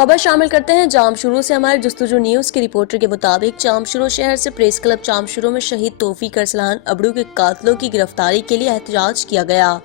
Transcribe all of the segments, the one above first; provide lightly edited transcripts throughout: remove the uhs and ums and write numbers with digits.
खबर शामिल करते हैं जामशुरू से। हमारे जस्तुजू न्यूज के रिपोर्टर के मुताबिक जामशुरू शहर से प्रेस क्लब जामशुरू में शहीद तौफीक अरसलान अबड़ू के कातलों की गिरफ्तारी के लिए एहतजाज किया गया।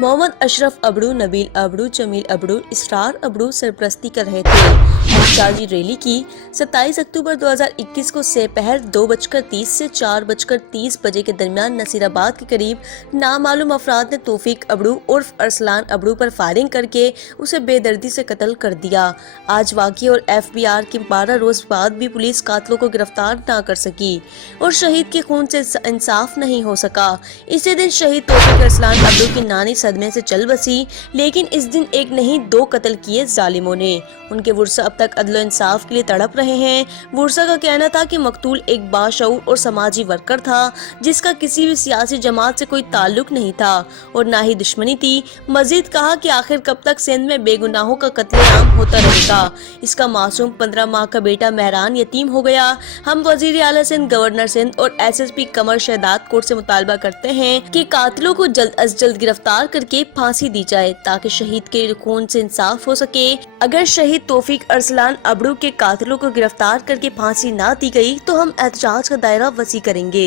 मोहम्मद अशरफ अबड़ू, नबील अबड़ू, जमील अबड़ू, इसरार अबड़ू सरपरस्ती कर रहे थे। एहतजाजी रैली की 27 अक्टूबर 2021 को दोपहर 2:30 से 4:30 बजे के दरमियान नसीराबाद के करीब नामालूम अफराद ने तौफीक अबड़ू उर्फ अरसलान अबड़ू पर फायरिंग करके उसे बेदर्दी से कत्ल कर दिया। आज वाक़ई और FBI के 12 रोज बाद भी पुलिस कातलों को गिरफ्तार न कर सकी और शहीद के खून से इंसाफ नहीं हो सका। इसी दिन शहीद तौफीक अरसलान अबड़ू की नानी सदमे से चल बसी, लेकिन इस दिन एक नहीं 2 कत्ल किए जालिमों ने। उनके वर्सा अब तक अदल इंसाफ के लिए तड़प रहे हैं। वर्सा का कहना था कि मकतूल एक बाशऊर और समाजी वर्कर था जिसका किसी भी सियासी जमात से कोई ताल्लुक नहीं था और न ही दुश्मनी थी। मजीद कहा कि आखिर कब तक सिंध में बेगुनाहों का कत्लेआम होता रहेगा। इसका मासूम 15 माह का बेटा महरान यतीम हो गया। हम वजीर आला सिंध, गवर्नर सिंध और SSP कमर शहदाद कोर्ट से मुतालबा करते हैं कि कातिलों को जल्द अज जल्द गिरफ्तार करके फांसी दी जाए ताकि शहीद के खून से इंसाफ हो सके। अगर शहीद तौफीक अरसलान अबड़ू के कातिलों को गिरफ्तार करके फांसी ना दी गई तो हम एहतजाज का दायरा वसी करेंगे।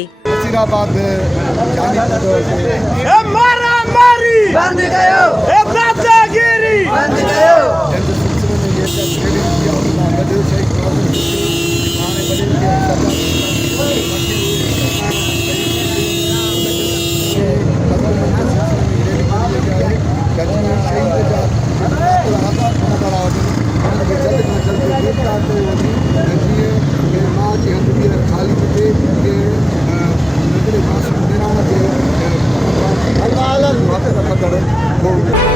खाली